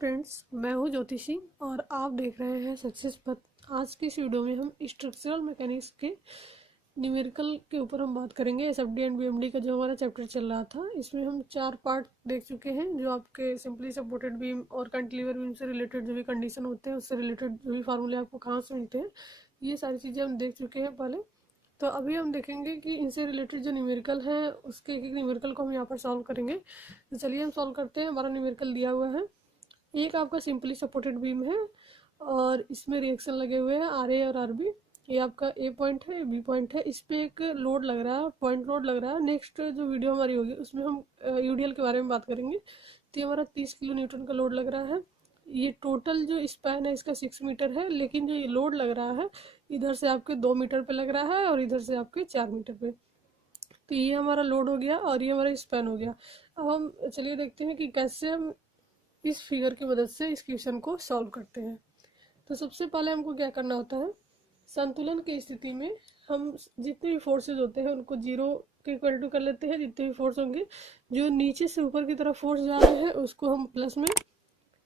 Friends, मैं हूं ज्योतिषी और आप देख रहे हैं सक्सेस पथ। आज की इस वीडियो में हम स्ट्रक्चरल मैकेनिक्स के न्यूमेरिकल के ऊपर हम बात करेंगे। एसएफडी एंड बीएमडी का जो हमारा चैप्टर चल रहा था, इसमें हम 4 पार्ट देख चुके हैं, जो आपके सिंपली सपोर्टेड बीम और कैंटिलीवर बीम से रिलेटेड जो भी कंडीशन होते हैं, उससे रिलेटेड जो भी फार्मूले आपको कहाँ से मिलते हैं, ये सारी चीज़ें हम देख चुके हैं पहले। तो अभी हम देखेंगे कि इनसे रिलेटेड जो न्यूमेरिकल है, उसके एक एक न्यूमेरिकल को हम यहाँ पर सॉल्व करेंगे। तो चलिए हम सॉल्व करते हैं। हमारा न्यूमेरिकल दिया हुआ है, एक आपका सिंपली सपोर्टेड बीम है और इसमें रिएक्शन लगे हुए हैं आर ए और आर बी। ये आपका ए पॉइंट है, बी पॉइंट है, इस पे एक लोड लग रहा है, पॉइंट लोड लग रहा है। नेक्स्ट जो वीडियो हमारी होगी उसमें हम यूडीएल के बारे में बात करेंगे। तो ये हमारा 30 किलो न्यूटन का लोड लग रहा है। ये टोटल जो स्पैन है इसका 6 मीटर है, लेकिन जो ये लोड लग रहा है इधर से आपके 2 मीटर पे लग रहा है और इधर से आपके 4 मीटर पे। तो ये हमारा लोड हो गया और ये हमारा स्पैन हो गया। अब हम चलिए देखते हैं कि कैसे हम इस फिगर की मदद से इस क्वेश्चन को सॉल्व करते हैं। तो सबसे पहले हमको क्या करना होता है, संतुलन की स्थिति में हम जितने भी फोर्सेज होते हैं उनको जीरो के इक्वल टू कर लेते हैं। जितने भी फोर्स होंगे, जो नीचे से ऊपर की तरफ फोर्स जा रहे हैं उसको हम प्लस में,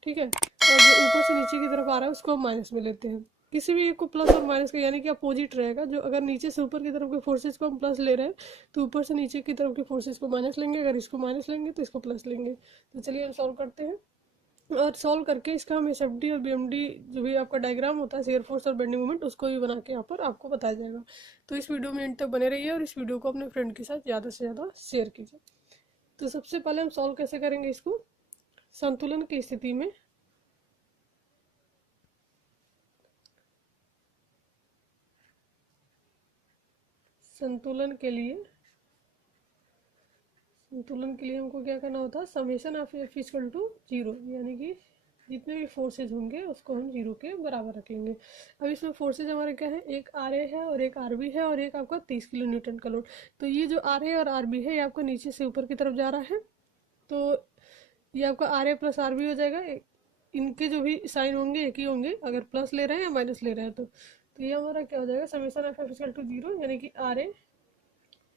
ठीक है, और जो ऊपर से नीचे की तरफ आ रहा है उसको हम माइनस में लेते हैं। किसी भी एक को प्लस और माइनस का यानी कि अपोजिट रहेगा। जो अगर नीचे से ऊपर की तरफ के फोर्सेज को हम प्लस ले रहे हैं तो ऊपर से नीचे की तरफ के फोर्सेज को माइनस लेंगे, अगर इसको माइनस लेंगे तो इसको प्लस लेंगे। तो चलिए हम सॉल्व करते हैं और सॉल्व करके इसका हम एसएफडी और बीएमडी जो भी आपका डायग्राम होता है, शेयर फोर्स और बेंडिंग मोमेंट, उसको भी बना के यहाँ पर आपको बताया जाएगा। तो इस वीडियो में एंड तक बने रहिए और इस वीडियो को अपने फ्रेंड के साथ ज़्यादा से ज़्यादा शेयर कीजिए। तो सबसे पहले हम सॉल्व कैसे करेंगे इसको, संतुलन की स्थिति में संतुलन के लिए हमको क्या करना होता है, summation of F equal to 0, यानी कि जितने भी फोर्सेज होंगे उसको हम 0 के बराबर रख लेंगे। अब इसमें फोर्सेज हमारे क्या है, एक आर ए है और एक आर बी है और एक आपका 30 किलो न्यूटन का लोड। तो ये जो आर ए और आर बी है ये आपको नीचे से ऊपर की तरफ जा रहा है, तो ये आपका R A plus R B हो जाएगा। इनके जो भी साइन होंगे एक ही होंगे, अगर प्लस ले रहे हैं या माइनस ले रहे हैं। तो ये हमारा क्या हो जाएगा, summation of F equal to 0, यानी कि R A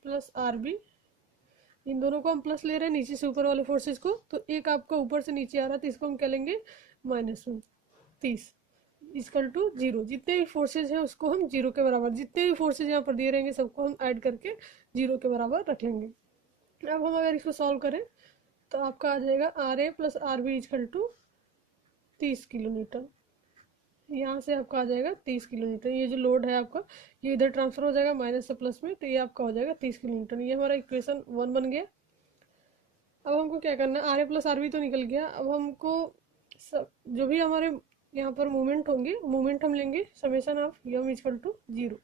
plus R B, इन दोनों को हम प्लस ले रहे हैं नीचे से ऊपर वाले फोर्सेज को। तो एक आपका ऊपर से नीचे आ रहा है तो इसको हम क्या लेंगे, माइनस में 30 इक्वल टू 0। जितने भी फोर्सेज हैं उसको हम 0 के बराबर, जितने भी फोर्सेज यहाँ पर दिए रहेंगे सबको हम ऐड करके 0 के बराबर रख लेंगे। अब हम अगर इसको सॉल्व करें तो आपका आ जाएगा R A plus R B equal to 30 kilo newton. यहाँ से आपका आ जाएगा 30 किलो न्यूटन। ये जो लोड है आपका ये इधर ट्रांसफर हो जाएगा माइनस से प्लस में, तो ये आपका हो जाएगा 30 किलो न्यूटन। ये हमारा इक्वेशन 1 बन गया। अब हमको क्या करना है, R A plus R B तो निकल गया। अब हमको सब जो भी हमारे यहाँ पर मूवमेंट होंगे, मूवमेंट हम लेंगे summation of M equal to 0।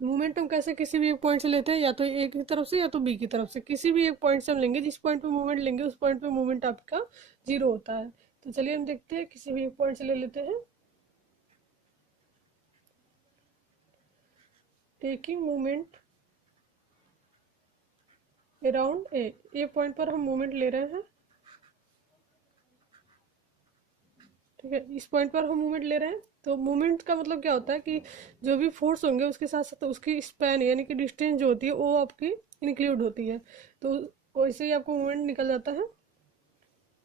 Movement हम कैसे किसी भी एक पॉइंट से लेते हैं, या तो ए की तरफ से या तो बी की तरफ से, किसी भी एक पॉइंट से हम लेंगे। जिस पॉइंट पे मूवमेंट लेंगे उस पॉइंट पे मूवमेंट आपका 0 होता है। तो चलिए हम देखते हैं, किसी भी एक पॉइंट से ले लेते हैं। Taking movement around a point पर हम मूवमेंट ले रहे हैं, ठीक है, इस पॉइंट पर हम मूवमेंट ले रहे हैं। तो मूवमेंट का मतलब क्या होता है कि जो भी फोर्स होंगे उसके साथ साथ उसकी स्पैन यानी कि डिस्टेंस जो होती है वो आपकी इंक्लूड होती है। तो वैसे ही आपको मूवमेंट निकल जाता है।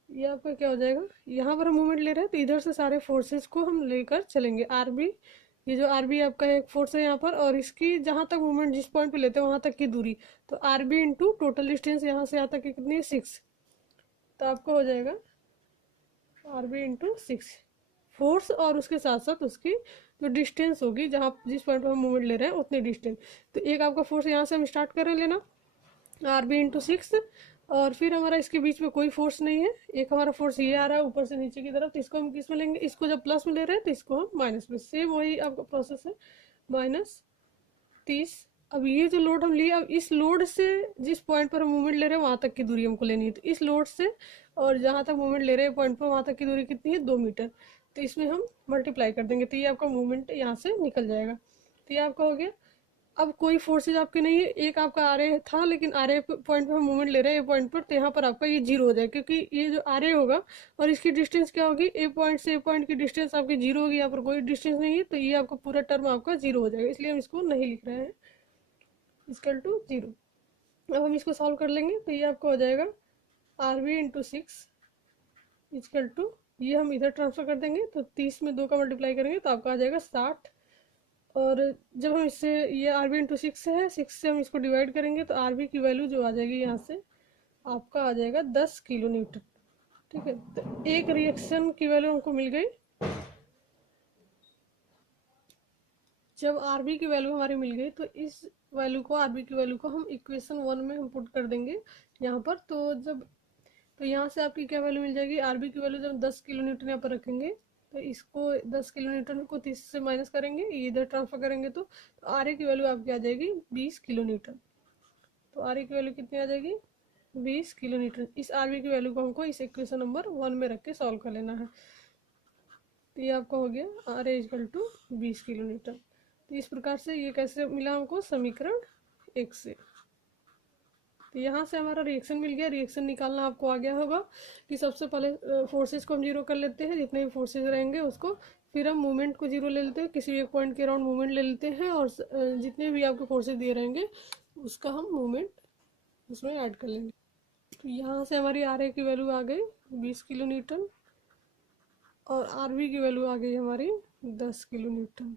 ये आपका क्या हो जाएगा, यहाँ पर हम मूवमेंट ले रहे हैं तो इधर से सारे फोर्सेस को हम लेकर चलेंगे। आर बी, ये जो आर बी आपका एक फोर्स है यहाँ पर, और इसकी जहाँ तक मूवमेंट जिस पॉइंट पे लेते हैं वहाँ तक की दूरी, तो R B into total distance यहाँ से यहाँ तक की कितनी है, 6। तो आपको हो जाएगा आर बी इंटू 6 फोर्स, और उसके साथ साथ उसकी जो डिस्टेंस होगी जहाँ जिस पॉइंट पर हम मूवमेंट ले रहे हैं उतनी डिस्टेंस। तो एक आपका फोर्स यहाँ से हम स्टार्ट कर लेना, आर बी इंटू 6, और फिर हमारा इसके बीच में कोई फोर्स नहीं है। एक हमारा फोर्स ये आ रहा है ऊपर से नीचे की तरफ, तो इसको हम किस में लेंगे, इसको जब प्लस में ले रहे हैं तो इसको हम माइनस में। सेम वही आपका प्रोसेस है, माइनस 30। अब ये जो लोड हम लिए, अब इस लोड से जिस पॉइंट पर हम मूवमेंट ले रहे हैं वहां तक की दूरी हमको लेनी है। तो इस लोड से और जहां तक मूवमेंट ले रहे हैं पॉइंट पर, वहां तक की दूरी कितनी है, 2 मीटर। तो इसमें हम मल्टीप्लाई कर देंगे तो ये आपका मूवमेंट यहाँ से निकल जाएगा। तो ये आपका हो गया। अब कोई फोर्सेज आपके नहीं है, एक आपका आर ए था लेकिन आर ए पॉइंट पे हम मूवमेंट ले रहे हैं ए पॉइंट पर, तो यहाँ पर आपका ये 0 हो जाएगा, क्योंकि ये जो आर ए होगा और इसकी डिस्टेंस क्या होगी, ए पॉइंट से ए पॉइंट की डिस्टेंस आपकी 0 होगी। यहाँ पर कोई डिस्टेंस नहीं है तो ये आपका पूरा टर्म आपका 0 हो जाएगा, इसलिए हम इसको नहीं लिख रहे हैं इक्वल टू 0। अब हम इसको सॉल्व कर लेंगे तो ये आपका हो जाएगा R B into 6 equal to, ये हम इधर ट्रांसफर कर देंगे तो 30 में 2 का मल्टीप्लाई करेंगे तो आपका आ जाएगा 60। और जब हम इससे, ये आर बी इंटू 6 है, 6 से हम इसको डिवाइड करेंगे तो आर बी की वैल्यू जो आ जाएगी यहाँ से आपका आ जाएगा 10 किलो न्यूटन। ठीक है, तो एक रिएक्शन की वैल्यू हमको मिल गई। जब आर बी की वैल्यू हमारी मिल गई तो इस वैल्यू को, आर बी की वैल्यू को हम इक्वेशन 1 में हम पुट कर देंगे यहाँ पर। तो यहाँ से आपकी क्या वैल्यू मिल जाएगी, आर बी की वैल्यू जब 10 किलो न्यूटन यहाँ पर रखेंगे तो इसको 10 किलो न्यूटन को 30 से माइनस करेंगे, ये इधर ट्रांसफर करेंगे तो आर ए की वैल्यू आपकी आ जाएगी 20 किलो न्यूटन। तो आर ए की वैल्यू कितनी आ जाएगी, 20 किलो न्यूटन। इस आर बी की वैल्यू को हमको इस इक्वेशन नंबर 1 में रख के सॉल्व कर लेना है। तो ये आपका हो गया R A equal to 20 kilo newton. तो इस प्रकार से ये कैसे मिला हमको, समीकरण 1 से। तो यहाँ से हमारा रिएक्शन मिल गया। रिएक्शन निकालना आपको आ गया होगा कि सबसे पहले फोर्सेस को हम जीरो कर लेते हैं, जितने भी फोर्सेस रहेंगे उसको। फिर हम मूवमेंट को जीरो ले लेते हैं, किसी एक पॉइंट के अराउंड मूवमेंट ले लेते हैं, और जितने भी आपको फोर्सेस दिए रहेंगे उसका हम मूवमेंट उसमें ऐड कर लेंगे। तो यहाँ से हमारी आर ए की वैल्यू आ गई 20 किलो न्यूटन और आर बी की वैल्यू आ गई हमारी 10 किलो न्यूटन।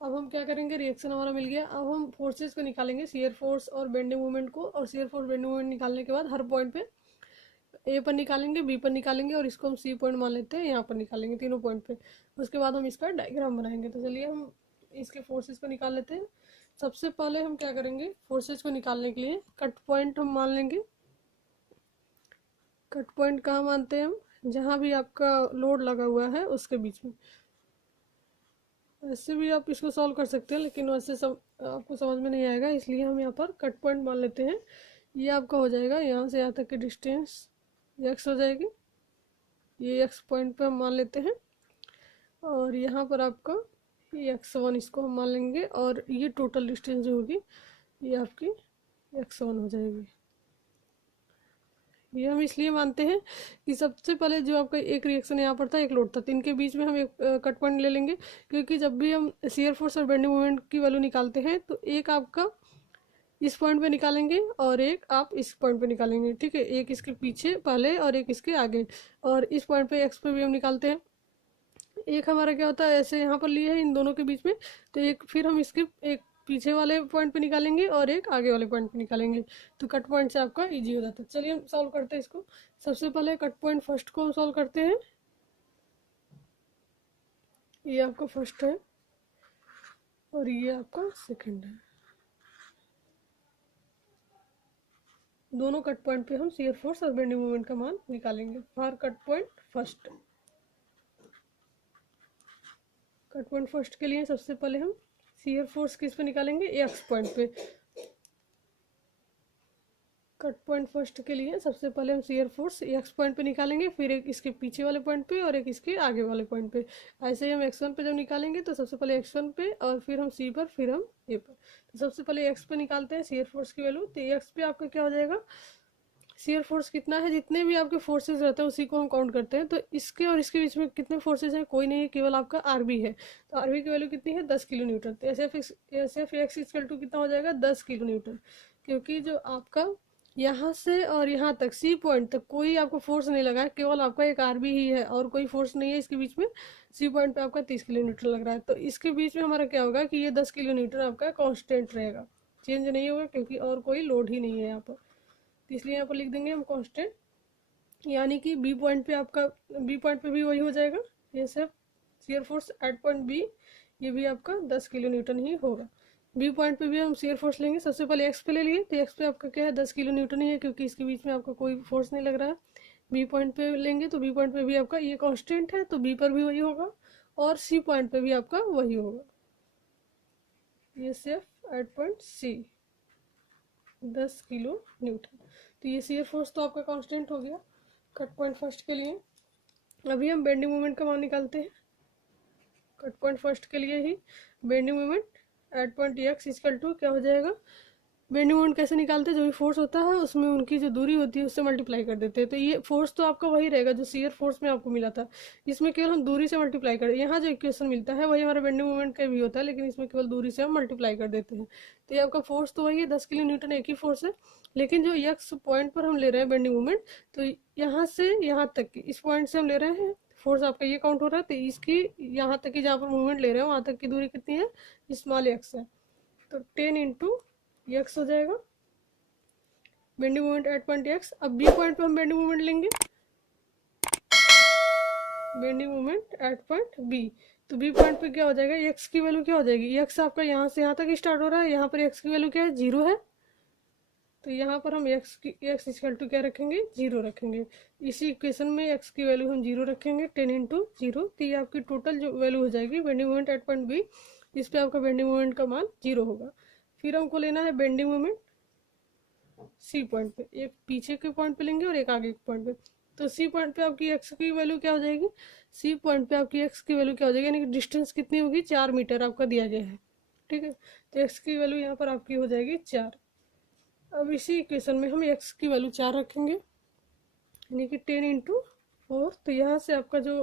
अब हम क्या करेंगे, रिएक्शन हमारा मिल गया। अब हम फोर्सेस को निकालेंगे, शियर फोर्स और बेंडिंग मूवमेंट को। और शियर फोर्स बेंडिंग मूवमेंट निकालने के बाद हर पॉइंट पे ए पर निकालेंगे, बी पर निकालेंगे और इसको हम सी पॉइंट मान लेते हैं, यहाँ पर निकालेंगे तीनों पॉइंट पे। उसके बाद हम इसका डायग्राम बनाएंगे। तो चलिए हम इसके फोर्सेस को निकाल लेते हैं। सबसे पहले हम क्या करेंगे, फोर्सेस को निकालने के लिए कट पॉइंट हम मान लेंगे। कट पॉइंट कहाँ मानते हैं हम, जहाँ भी आपका लोड लगा हुआ है उसके बीच में। ऐसे भी आप इसको सॉल्व कर सकते हैं, लेकिन वैसे आपको समझ में नहीं आएगा, इसलिए हम यहाँ पर कट पॉइंट मान लेते हैं। ये आपका हो जाएगा यहाँ से यहाँ तक की डिस्टेंस x हो जाएगी, ये x पॉइंट पे हम मान लेते हैं। और यहाँ पर आपका ये x1 इसको हम मान लेंगे, और ये टोटल डिस्टेंस जो होगी ये आपकी x1 हो जाएगी। ये हम इसलिए मानते हैं कि सबसे पहले जो आपका एक रिएक्शन यहाँ पर था, एक लोड था, तो इनके बीच में हम एक कट पॉइंट ले लेंगे। क्योंकि जब भी हम शियर फोर्स और बेंडिंग मोमेंट की वैल्यू निकालते हैं तो एक आपका इस पॉइंट पे निकालेंगे और एक आप इस पॉइंट पे निकालेंगे। ठीक है, एक इसके पीछे पहले और एक इसके आगे। और इस पॉइंट पे एक्स पे भी हम निकालते हैं। एक हमारा क्या होता है, ऐसे यहाँ पर लिए है इन दोनों के बीच में, तो एक फिर हम इसके एक पीछे वाले पॉइंट पे निकालेंगे और एक आगे वाले पॉइंट पे निकालेंगे। तो कट पॉइंट से आपका इजी हो जाता है। चलिए हम सॉल्व करते हैं इसको। सबसे पहले कट पॉइंट फर्स्ट को हम सॉल्व करते हैं। ये आपका फर्स्ट है और ये आपका सेकंड है। दोनों कट पॉइंट पे हम शियर फोर्स और बेंडिंग मोमेंट का मान निकालेंगे। For cut point first, cut point first के लिए सबसे पहले हम शियर फोर्स किस पे निकालेंगे, एक्स पॉइंट पे। कट पॉइंट फर्स्ट के लिए सबसे पहले हम शियर फोर्स एक्स पॉइंट पे निकालेंगे, फिर एक इसके पीछे वाले पॉइंट पे और एक इसके आगे वाले पॉइंट पे। ऐसे ही हम x1 पे जब निकालेंगे तो सबसे पहले x1 पे और फिर हम c पर, फिर हम a पर। तो सबसे पहले x पे निकालते हैं शियर फोर्स की वैल्यू। तो x पे आपका क्या हो जाएगा, शियर फोर्स कितना है, जितने भी आपके फोर्सेस रहते हैं उसी को हम काउंट करते हैं। तो इसके और इसके बीच में कितने फोर्सेस हैं, कोई नहीं है, केवल आपका आरबी है। तो आरबी की वैल्यू कितनी है, 10 किलो न्यूटन। तो S F X equal to कितना हो जाएगा, 10 किलो न्यूटन। क्योंकि जो आपका यहाँ से और यहाँ तक सी पॉइंट तक कोई आपको फोर्स नहीं लगा है, केवल आपका एक आरबी ही है और कोई फोर्स नहीं है इसके बीच में। सी पॉइंट पे आपका 30 किलो न्यूटन लग रहा है। तो इसके बीच में हमारा क्या होगा कि ये 10 किलो न्यूटन आपका कांस्टेंट रहेगा, चेंज नहीं होगा, क्योंकि और कोई लोड ही नहीं है यहाँ पर। तो इसलिए यहाँ पर लिख देंगे हम कांस्टेंट। यानी कि बी पॉइंट पे आपका, बी पॉइंट पे भी वही हो जाएगा, ये सब shear force at point B, ये भी आपका 10 किलो न्यूटन ही होगा। बी पॉइंट पे भी हम शियर फोर्स लेंगे। सबसे पहले एक्स पे ले लिए, तो एक्स पे आपका क्या है, 10 किलो न्यूटन ही है, क्योंकि इसके बीच में आपका कोई फोर्स नहीं लग रहा है। बी पॉइंट पे लेंगे तो बी पॉइंट पे भी आपका ये कांस्टेंट है, तो बी पर भी वही होगा, और सी पॉइंट पे भी आपका वही होगा, ये सिर्फ at point C 10 kilo newton. तो ये शियर फोर्स तो आपका कांस्टेंट हो गया कट पॉइंट फर्स्ट के लिए। अभी हम बेंडिंग मोमेंट का मान निकालते हैं। कट पॉइंट फर्स्ट के लिए ही bending moment at point X equal to क्या हो जाएगा, बेंडिंग मोमेंट कैसे निकालते हैं, जो भी फोर्स होता है उसमें उनकी जो दूरी होती है उससे मल्टीप्लाई कर देते हैं। तो ये फोर्स तो आपका वही रहेगा जो शियर फोर्स में आपको मिला था, इसमें केवल हम दूरी से मल्टीप्लाई कर, यहाँ जो इक्वेशन मिलता है वही हमारा बेंडिंग मोमेंट का भी होता है, लेकिन इसमें केवल दूरी से हम मल्टीप्लाई कर देते हैं। तो ये आपका फोर्स तो वही है, 10 किलो न्यूटन एक ही फोर्स है, लेकिन जो यक्स पॉइंट पर हम ले रहे हैं बेंडिंग मोमेंट, तो यहाँ से यहाँ तक की, इस पॉइंट से हम ले रहे हैं फोर्स, आपका ये काउंट हो रहा है, तो इसकी यहाँ तक की जहाँ पर मूवमेंट ले रहे हैं वहाँ तक की दूरी कितनी है, स्मॉल एक्स है, तो 10 इंटू एक्स हो जाएगा bending moment at point X. अब बी पॉइंट पे हम बेंडिंग मोमेंट लेंगे, bending moment at point B, तो बी पॉइंट पे क्या हो जाएगा, एक्स की वैल्यू क्या हो जाएगी, एक्स आपका यहाँ से यहाँ तक स्टार्ट हो रहा है, यहाँ पर एक्स की वैल्यू क्या है, 0 है, तो यहाँ पर हम एक्स इक्वल टू क्या रखेंगे, 0 रखेंगे। इसी इक्वेशन में एक्स की वैल्यू हम 0 रखेंगे, 10 इंटू 0, तो ये आपकी टोटल जो वैल्यू हो जाएगी bending moment at point B, इस पे आपका बेंडिंग मोमेंट का मान 0 होगा। फिर हमको लेना है बेंडिंग मोमेंट सी पॉइंट पे, एक पीछे के पॉइंट पे लेंगे और एक आगे के पॉइंट पे। तो सी पॉइंट पे आपकी एक्स की वैल्यू क्या हो जाएगी, सी पॉइंट पे आपकी एक्स की वैल्यू क्या हो जाएगी, यानी कि डिस्टेंस कितनी होगी, 4 मीटर आपका दिया गया है, ठीक है। तो एक्स की वैल्यू यहाँ पर आपकी हो जाएगी 4। अब इसी इक्वेशन में हम एक्स की वैल्यू 4 रखेंगे, यानी कि 10 इंटू 4, तो यहाँ से आपका जो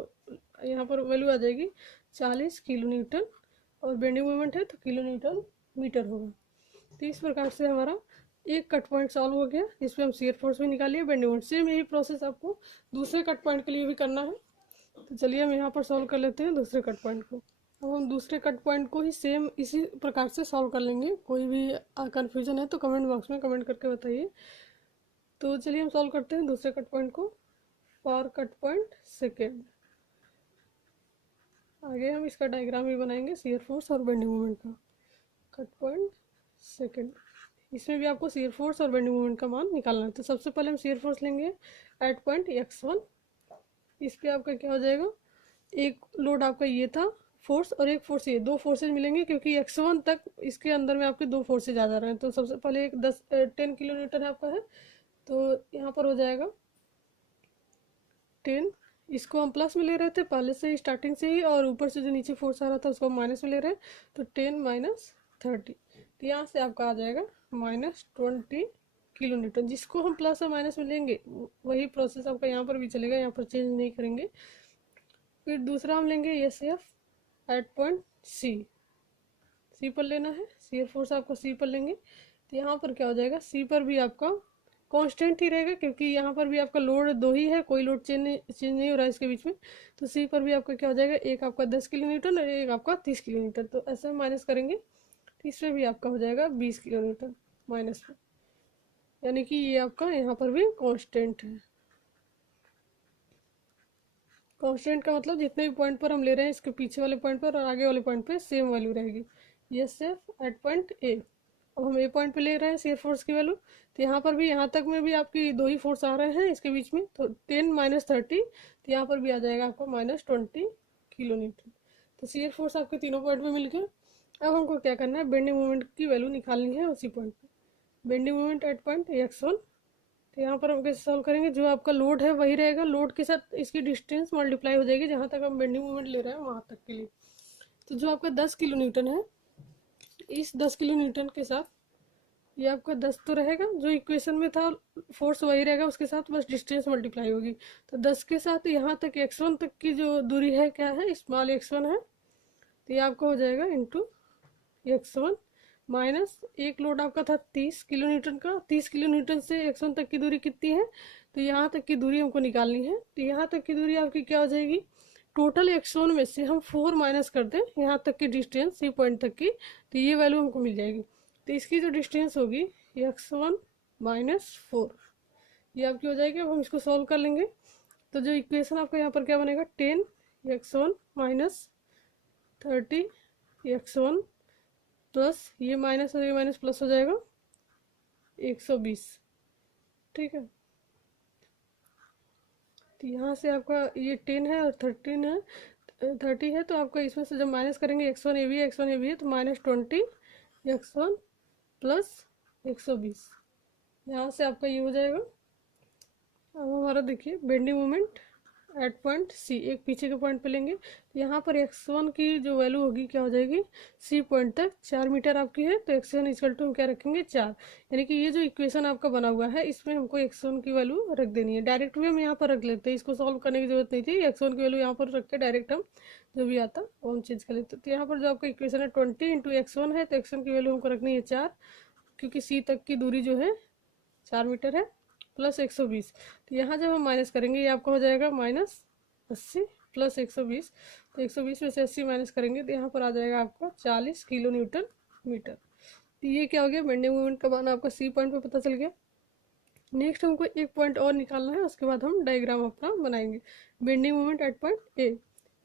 यहाँ पर वैल्यू आ जाएगी 40 किलो न्यूटन, और बेंडिंग मोमेंट है तो किलो न्यूटन मीटर होगा। तो इस प्रकार से हमारा एक कट पॉइंट सॉल्व हो गया, जिसमें हम शियर फोर्स भी निकालिए, बेंडिंग मोमेंट। सेम यही प्रोसेस आपको दूसरे कट पॉइंट के लिए भी करना है। तो चलिए हम यहाँ पर सॉल्व कर लेते हैं दूसरे कट पॉइंट को। अब हम दूसरे कट पॉइंट को ही सेम इसी प्रकार से सॉल्व कर लेंगे। कोई भी कन्फ्यूजन है तो कमेंट बॉक्स में कमेंट करके बताइए। तो चलिए हम सॉल्व करते हैं दूसरे कट पॉइंट को। फॉर कट पॉइंट सेकेंड, आगे हम इसका डायग्राम भी बनाएंगे शियर फोर्स और बेंडिंग मोमेंट का। कट पॉइंट सेकेंड, इसमें भी आपको शियर फोर्स और बेंडिंग मोमेंट का मान निकालना है। तो सबसे पहले हम शियर फोर्स लेंगे एट पॉइंट x1। इस पे आपका क्या हो जाएगा, एक लोड आपका ये था फोर्स और एक फोर्स ये, दो फोर्सेज मिलेंगे, क्योंकि x1 तक इसके अंदर में आपके दो फोर्सेज आ जा रहे हैं। तो सबसे पहले एक 10 किलो न्यूटन आपका है, तो यहाँ पर हो जाएगा 10, इसको हम प्लस में ले रहे थे पहले से ही स्टार्टिंग से ही, और ऊपर से जो नीचे फोर्स आ रहा था उसको हम माइनस में ले रहे हैं, तो 10 माइनस 30, तो यहाँ से आपका आ जाएगा माइनस 20 किलो न्यूटन। जिसको हम प्लस और माइनस में लेंगे वही प्रोसेस आपका यहाँ पर भी चलेगा, यहाँ पर चेंज नहीं करेंगे। फिर दूसरा हम लेंगे S F at point C, C पर लेना है, शियर फोर्स आपको सी पर लेंगे। तो यहाँ पर क्या हो जाएगा, सी पर भी आपका कांस्टेंट ही रहेगा, क्योंकि यहाँ पर भी आपका लोड दो ही है, कोई लोड चेंज नहीं हो रहा है इसके बीच में। तो सी पर भी आपका क्या हो जाएगा, एक आपका 10 किलो न्यूटन और एक आपका 30 किलो न्यूटन, तो ऐसे माइनस करेंगे, तीसरे भी आपका हो जाएगा 20 किलो न्यूटन माइनस में, यानी कि ये आपका यहाँ पर भी कांस्टेंट है। कांस्टेंट का मतलब जितने भी पॉइंट पर हम ले रहे हैं इसके पीछे वाले पॉइंट पर और आगे वाले पॉइंट पे सेम वैल्यू रहेगी। ये सिर्फ एट पॉइंट ए, अब हम ए पॉइंट पे ले रहे हैं शियर फोर्स की वैल्यू, तो यहाँ पर भी यहाँ तक में भी आपकी दो ही फोर्स आ रहे हैं इसके बीच में, तो 10 माइनस 30, तो यहाँ पर भी आ जाएगा आपको माइनस 20 किलो न्यूटन। तो शियर फोर्स आपके तीनों पॉइंट पे मिल गया। अब हमको क्या करना है, बेंडिंग मोमेंट की वैल्यू निकालनी है उसी पॉइंट पे। Bending moment at point x1, तो यहाँ पर हम कैसे सॉल्व करेंगे, जो आपका लोड है वही रहेगा, लोड के साथ इसकी डिस्टेंस मल्टीप्लाई हो जाएगी जहाँ तक हम बेंडिंग मोमेंट ले रहे हैं वहाँ तक के लिए। तो जो आपका 10 किलो न्यूटन है, इस 10 किलो न्यूटन के साथ ये आपका 10 तो रहेगा, जो इक्वेशन में था फोर्स वही रहेगा, उसके साथ बस डिस्टेंस मल्टीप्लाई होगी। तो 10 के साथ यहाँ तक x1 तक की जो दूरी है क्या है, स्मॉल x1 है, तो ये आपका हो जाएगा इंटू x1 माइनस एक लोड आपका था 30 किलो न्यूटन का, 30 किलो न्यूटन से x1 तक की दूरी कितनी है, तो यहाँ तक की दूरी हमको निकालनी है। तो यहाँ तक की दूरी आपकी क्या हो जाएगी, टोटल x1 में से हम 4 माइनस कर दें यहाँ तक की डिस्टेंस, सी पॉइंट तक की, तो ये वैल्यू हमको मिल जाएगी। तो इसकी जो डिस्टेंस होगी x1 माइनस 4, ये आपकी हो जाएगी। अब हम इसको सॉल्व कर लेंगे, तो जो इक्वेशन आपका यहाँ पर क्या बनेगा, 10 x1 माइनस 30 x1 प्लस ये माइनस और ये माइनस प्लस हो जाएगा 120, ठीक है। तो यहाँ से आपका ये 10 है और 13 है, 30 है, तो आपका इसमें से जब माइनस करेंगे x1 ए भी है, x1 ए भी है, तो माइनस 20 x1 प्लस 120, यहाँ से आपका ये हो जाएगा। अब हमारा देखिए bending moment at point C, एक पीछे के पॉइंट पे लेंगे। तो यहाँ पर x1 की जो वैल्यू होगी क्या हो जाएगी, सी पॉइंट तक 4 मीटर आपकी है, तो x1 इक्वल टू हम क्या रखेंगे 4। यानी कि ये जो इक्वेशन आपका बना हुआ है इसमें हमको x1 की वैल्यू रख देनी है। डायरेक्ट भी हम यहाँ पर रख लेते हैं, इसको सॉल्व करने की जरूरत नहीं थी। x1 की वैल्यू यहाँ पर रख के डायरेक्ट हम जो भी आता वो हम चेंज कर लेते। तो यहाँ पर जो आपका इक्वेशन है 20 इंटू x1 है, तो x1 की वैल्यू हमको रखनी है 4, क्योंकि सी तक की दूरी जो है 4 मीटर है, प्लस 120। तो यहाँ जब हम माइनस करेंगे ये आपका हो जाएगा -80 प्लस 120। तो 120 में से 80 माइनस करेंगे तो यहाँ पर आ जाएगा आपका 40 किलो न्यूटन मीटर। तो ये क्या हो गया, बेंडिंग मोमेंट का मान आपका सी पॉइंट पे पता चल गया। नेक्स्ट हमको एक पॉइंट और निकालना है, उसके बाद हम डायग्राम अपना बनाएंगे। Bending moment at point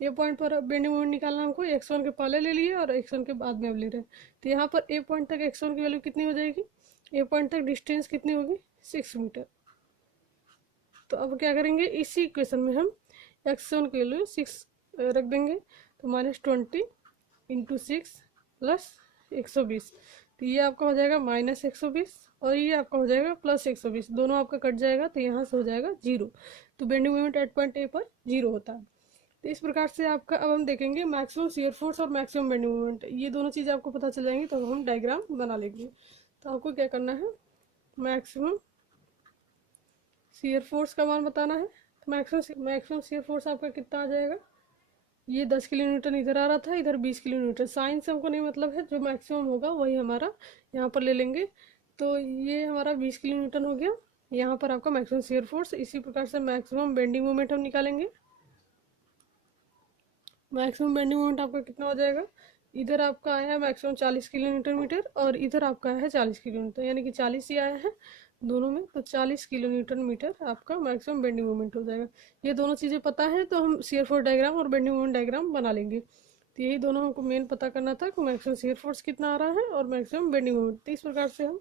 A point पर बेंडिंग मोमेंट निकालना हमको, x1 के पहले ले लिए और x1 के बाद में अब ले रहे हैं। तो यहाँ पर ए पॉइंट तक x1 की वैल्यू कितनी हो जाएगी, ए पॉइंट तक डिस्टेंस कितनी होगी 6 मीटर। तो अब क्या करेंगे, इसी इक्वेशन में हम x1 की वैल्यू 6 रख देंगे। तो -20 इंटू 6 प्लस 120। तो ये आपका हो जाएगा -120 और ये आपका हो जाएगा +120, दोनों आपका कट जाएगा तो यहाँ से हो जाएगा 0। तो bending moment at point A पर 0 होता है। तो इस प्रकार से आपका अब हम देखेंगे मैक्सिमम शियर फोर्स और मैक्सिमम बेंडिंग मोमेंट, ये दोनों चीज़ें आपको पता चल जाएंगी तो हम डायग्राम बना लेंगे। तो आपको क्या करना है, मैक्सिमम शियर फोर्स का मान बताना है। तो मैक्सिमम शियर फोर्स आपका कितना आ जाएगा, ये 10 किलो न्यूटन इधर आ रहा था, इधर 20 किलो न्यूटन। साइन से हमको नहीं मतलब है, जो मैक्सिमम होगा वही हमारा यहाँ पर ले लेंगे। तो ये हमारा 20 किलो न्यूटन हो गया, यहाँ पर आपका मैक्सिमम शियर फोर्स। इसी प्रकार से मैक्सिमम बेंडिंग मोमेंट हम निकालेंगे। मैक्सिमम बेंडिंग मोमेंट आपका कितना हो जाएगा, इधर आपका आया है मैक्सिमम 40 किलो न्यूटन मीटर और इधर आपका है 40 किलो न्यूटन, यानी कि 40 ही आया है दोनों में। तो 40 किलो न्यूटन मीटर आपका मैक्सिमम बेंडिंग मोमेंट हो जाएगा। ये दोनों चीज़ें पता है तो हम शियर फोर्स डायग्राम और बेंडिंग मोमेंट डायग्राम बना लेंगे। तो यही दोनों हमको मेन पता करना था कि मैक्सिमम शियर फोर्स कितना आ रहा है और मैक्सिमम बेंडिंग मोमेंट। तो इस प्रकार से हम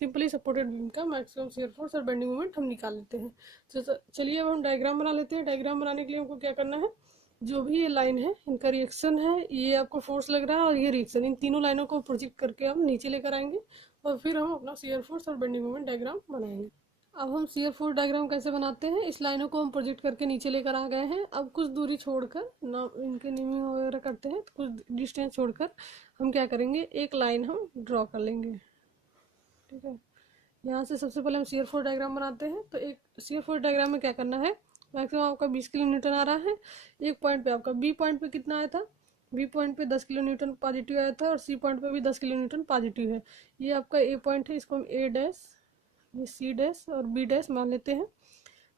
सिंपली सपोर्टेड बीम का मैक्सिमम शियर फोर्स और बेंडिंग मोमेंट हम निकाल लेते हैं। तो चलिए अब हम डायग्राम बना लेते हैं। डायग्राम बनाने के लिए हमको क्या करना है, जो भी ये लाइन है इनका रिएक्शन है, ये आपको फोर्स लग रहा है और ये रिएक्शन, इन तीनों लाइनों को प्रोजेक्ट करके हम नीचे लेकर आएंगे और फिर हम अपना शियर फोर्स और बेंडिंग मोमेंट डायग्राम बनाएंगे। अब हम शियर फोर्स डायग्राम कैसे बनाते हैं, इस लाइनों को हम प्रोजेक्ट करके नीचे लेकर आ गए हैं। अब कुछ दूरी छोड़कर ना इनके नेमिंग वगैरह करते हैं, तो कुछ डिस्टेंस छोड़कर हम क्या करेंगे, एक लाइन हम ड्रॉ कर लेंगे। ठीक है, यहाँ से सबसे पहले हम शियर फोर्स डायग्राम बनाते हैं। तो एक शियर फोर्स डायग्राम में क्या करना है, मैक्सिमम आपका 20 किलो न्यूटन आ रहा है। एक पॉइंट पे आपका बी पॉइंट पे कितना आया था, बी पॉइंट पे 10 किलो न्यूटन पॉजिटिव आया था और सी पॉइंट पे भी 10 किलो न्यूटन पॉजिटिव है। ये आपका ए पॉइंट है, इसको हम ए डैश, ये सी डैश और बी डैश मान लेते हैं।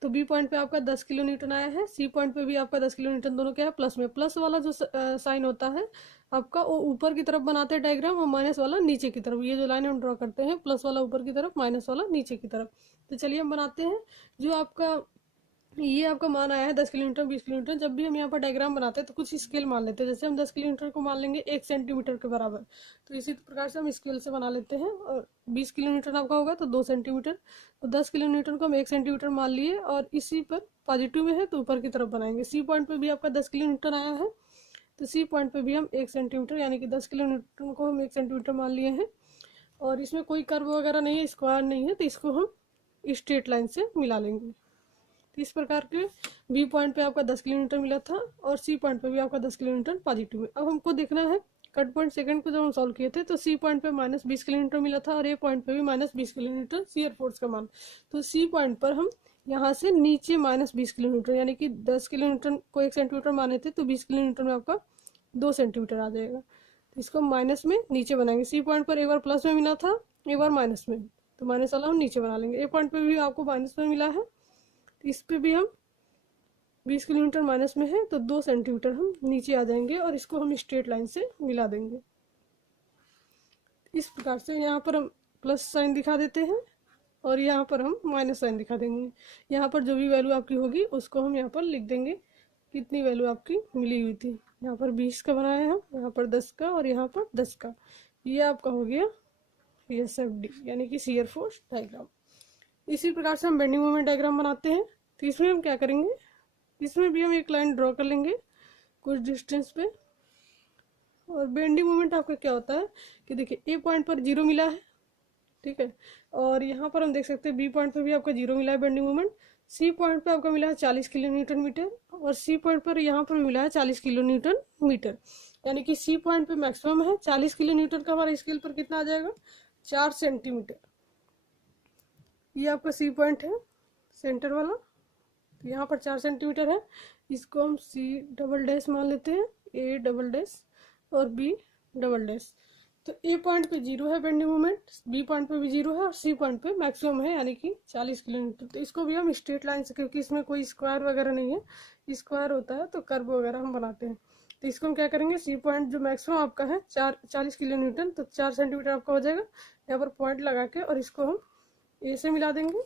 तो बी पॉइंट पे आपका 10 किलो न्यूटन आया है, सी पॉइंट पे भी आपका 10 किलो न्यूटन, दोनों क्या है प्लस में। प्लस वाला जो साइन होता है आपका वो ऊपर की तरफ बनाते हैं डायग्राम, और माइनस वाला नीचे की तरफ। ये जो लाइन हम ड्रॉ करते हैं, प्लस वाला ऊपर की तरफ, माइनस वाला नीचे की तरफ। तो चलिए हम बनाते हैं। जो आपका ये आपका मान आया है 10 किलोमीटर 20 किलोमीटर, जब भी हम यहाँ पर डायग्राम बनाते हैं तो कुछ स्केल मान लेते हैं। जैसे हम 10 किलोमीटर को मान लेंगे 1 सेंटीमीटर के बराबर, तो इसी प्रकार से हम स्केल से बना लेते हैं। और 20 किलोमीटर आपका होगा तो 2 सेंटीमीटर, तो 10 किलोमीटर को हम 1 सेंटीमीटर मान लिए और इसी पर पॉजिटिव में है तो ऊपर की तरफ बनाएंगे। सी पॉइंट पर भी आपका 10 किलोमीटर आया है, तो सी पॉइंट पर भी हम 1 सेंटीमीटर, यानी कि 10 किलोमीटर को हम 1 सेंटीमीटर मान लिए हैं। और इसमें कोई कर्व वगैरह नहीं है, स्क्वायर नहीं है, तो इसको हम स्ट्रेट लाइन से मिला लेंगे। तो इस प्रकार के बी पॉइंट पे आपका 10 किलोमीटर मिला था और सी पॉइंट पे भी आपका 10 किलोमीटर पॉजिटिव है। अब हमको देखना है कट पॉइंट सेकंड को जब हम सॉल्व किए थे तो सी पॉइंट पे -20 किलोमीटर मिला था और ए पॉइंट पे भी -20 किलोमीटर शियर फोर्स का मान। तो सी पॉइंट पर हम यहाँ से नीचे -20 किलोमीटर, यानी कि 10 किलोमीटर को 1 सेंटीमीटर माने थे तो 20 किलोमीटर में आपका 2 सेंटीमीटर आ जाएगा। तो इसको माइनस में नीचे बनाएंगे। सी पॉइंट पर एक बार प्लस में मिला था, एक बार माइनस में, तो माइनस वाला हम नीचे बना लेंगे। ए पॉइंट पे भी आपको माइनस में मिला है, इस पे भी हम 20 किलोमीटर माइनस में है तो 2 सेंटीमीटर हम नीचे आ जाएंगे और इसको हम स्ट्रेट लाइन से मिला देंगे। इस प्रकार से यहाँ पर हम प्लस साइन दिखा देते हैं और यहाँ पर हम माइनस साइन दिखा देंगे। यहाँ पर जो भी वैल्यू आपकी होगी उसको हम यहाँ पर लिख देंगे, कितनी वैल्यू आपकी मिली हुई थी। यहाँ पर 20 का बनाया हम, यहाँ पर 10 का और यहाँ पर 10 का। ये आपका हो गया SFD, यानी कि शियर फोर्स डायग्राम। इसी प्रकार से हम बेंडिंग मोमेंट डायग्राम बनाते हैं। तो इसमें हम क्या करेंगे, इसमें भी हम एक लाइन ड्रॉ कर लेंगे कुछ डिस्टेंस पे। और बेंडिंग मोमेंट आपका क्या होता है कि देखिए ए पॉइंट पर 0 मिला है, ठीक है, और यहाँ पर हम देख सकते हैं बी पॉइंट पर भी आपका 0 मिला है बेंडिंग मोमेंट। सी पॉइंट पे आपका मिला है 40 किलो न्यूटन मीटर, और सी पॉइंट पर यहाँ पर मिला है 40 किलो न्यूटन मीटर, यानी कि सी पॉइंट पे मैक्सिमम है 40 किलो न्यूटन का, हमारा स्केल पर कितना आ जाएगा 4 सेंटीमीटर। ये आपका सी पॉइंट है सेंटर वाला, तो यहाँ पर 4 सेंटीमीटर है, इसको हम सी डबल डैश मान लेते हैं, ए डबल डैश और बी डबल डैश। तो ए पॉइंट पे 0 है बेंडिंग मोमेंट, बी पॉइंट पे भी 0 है, और सी पॉइंट पे मैक्सिमम है यानी कि 40 किलो न्यूटन। तो इसको भी हम स्ट्रेट लाइन से, क्योंकि इसमें कोई स्क्वायर वगैरह नहीं है, स्क्वायर होता है तो कर्व वगैरह हम बनाते हैं, तो इसको हम क्या करेंगे, सी पॉइंट जो मैक्सिमम आपका है 40 किलो न्यूटन, तो 4 सेंटीमीटर आपका हो जाएगा। यहाँ पर पॉइंट लगा के और इसको हम ए से मिला देंगे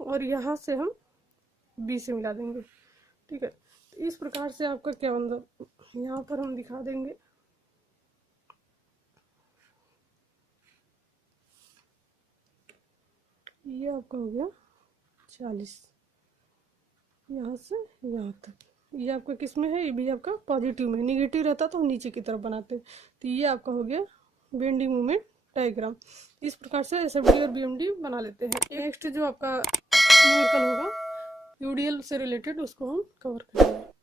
और यहाँ से हम बी से मिला देंगे, ठीक है। तो इस प्रकार से आपका क्या मतलब यहाँ पर हम दिखा देंगे। ये आपका हो गया 40, यहाँ से यहाँ तक। ये आपका किस में है, ये भी आपका पॉजिटिव में, निगेटिव रहता तो हम नीचे की तरफ बनाते हैं। तो ये आपका हो गया बेंडिंग मोमेंट डायग्राम। इस प्रकार से एसएफडी और बीएमडी बना लेते हैं। नेक्स्ट जो आपका न्यूमेरिकल होगा यूडीएल से रिलेटेड, उसको हम कवर करेंगे।